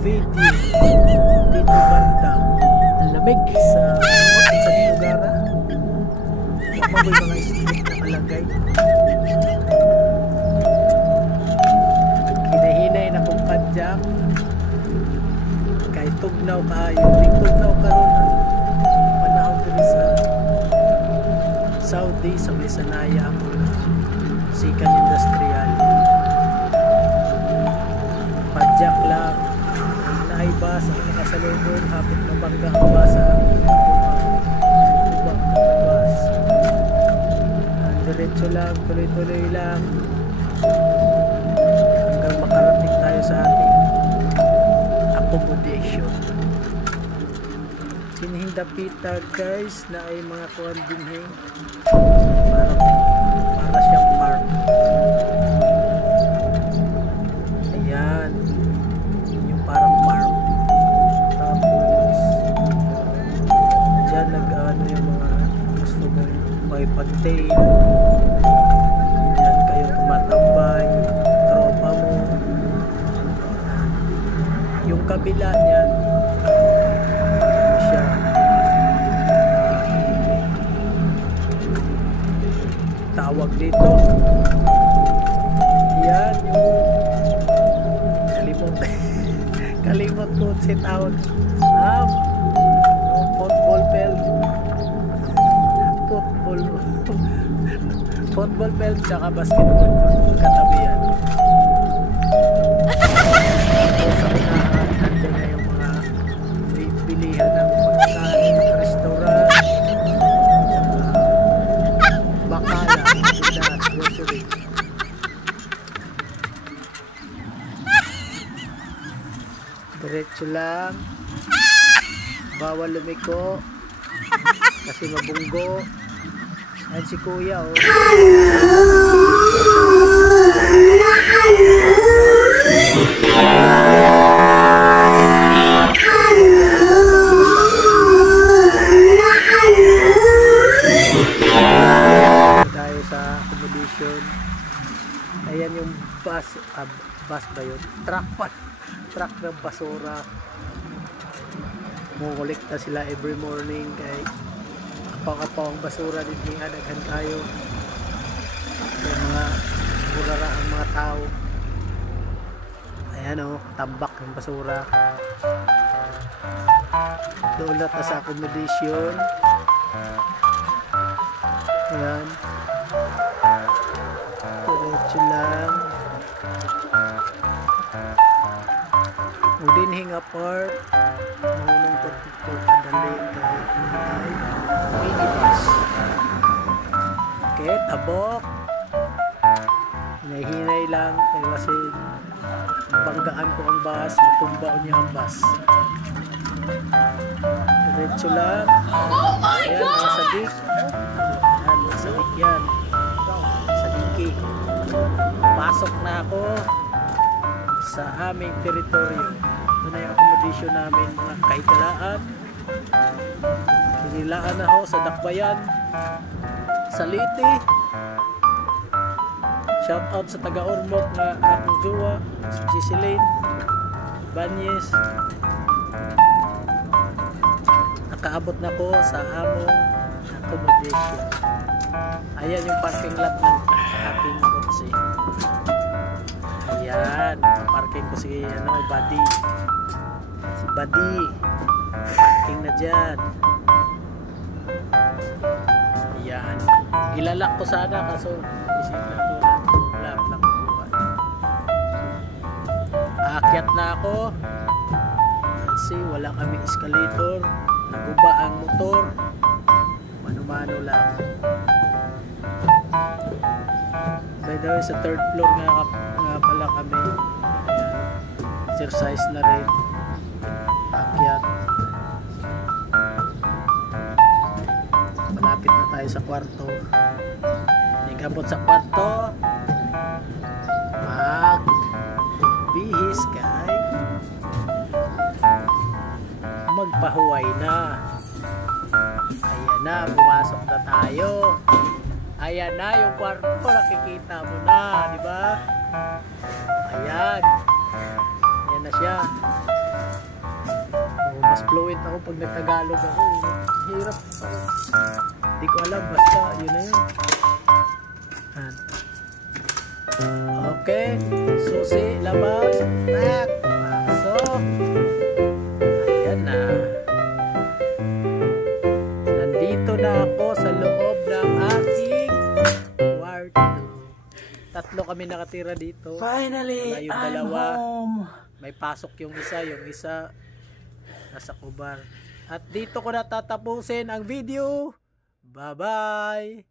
video dito banda. Ang lamig sa Nogara. Maboy mga street na kalagay. Hinahinay na kong padyak. Kay tugnaw kayo. May tugnaw karon ang panahon dito sa Saudi sa may sanaya ako na sikan industrial. Padyak lang. Naay bus ang nakasalubong. Hapit na bangga ang bus sa ubang bus. Diretso lang, tuloy-tuloy lang hanggang makarating tayo sa ating accommodation. Sinihindapita guys na ay mga kuwan din para siyang park. Ayan, yun yung parang park. Tapos dyan nag-ano yung mga gusto mong may pag-stay. Yan kayo tumatambay, tropa mo. Yung kabila niyan, ano siya, tawag dito. Yan yung kalimot ko si tawag. Football field tsaka basketball katabi yan. Sa unahan nandiyan na yung mga bilihan ng pagkain ng restaurant, bakala, grocery. Diretso lang, bawal lumiko kasi mabunggo. Ayan si kuya oh. Tayo sa accommodation. Ayan yung bus ba yun? Truck ng basura. Mungulekta sila every morning kay kapaw ang basura din nga daghan kayo. Kaya mga burara ang mga tao. Ayan o, tambak ng basura. Doon na sa accommodation. Ayan. Diretso lang. Udin hing apart. Ngunong ko kadali kahit minibus. Okay, tabok. Nahinay lang kasi banggaan ko ang bus, matumbaon niya ang bus. Diretso lang. Ayan, mga sadik. Ayan, mga sadik yan. Sadiki. Pasok na ako sa aming teritoryo. Ito na yung accommodation namin, mga kahigalaan. Hinilaan na ako sa Dakbayan, sa Liti. Shout out sa taga-Ormoc na akong jowa, si Giseline Banyes. Nakaabot na po sa among accommodation. Ayan yung parking lot ng aking kotse. Ayan, parking ko si Buddy. Si Buddy. Parking na dyan. Ayan. Ilalak ko sana kaso isip na ito wala na kukuha. Aakyat na ako. Kasi wala kami escalator. Naguba ang motor. Mano-mano lang. By the way, sa third floor nga pala kami. Ayan. Exercise na rin. Akyat. Malapit na tayo sa kwarto. Nagabot sa kwarto. Magbihis kay magpahuway na. Ayan na, pumasok na tayo. Ayan na yung kwarto, nakikita mo na, di ba? Ayan. Ayan na siya. fluent ako pag nagtagalog ako. Hirap. Hindi ko alam, basta yun na yun. Yan. Okay, susi, labas, tak, pasok. Ayan na. Nandito na ako sa loob ng aking kwarto. Tatlo kami nakatira dito. Finally, yung I'm dalawa, home. may pasok yung isa nasa kubar. At dito ko na tatapusin ang video. Bye-bye!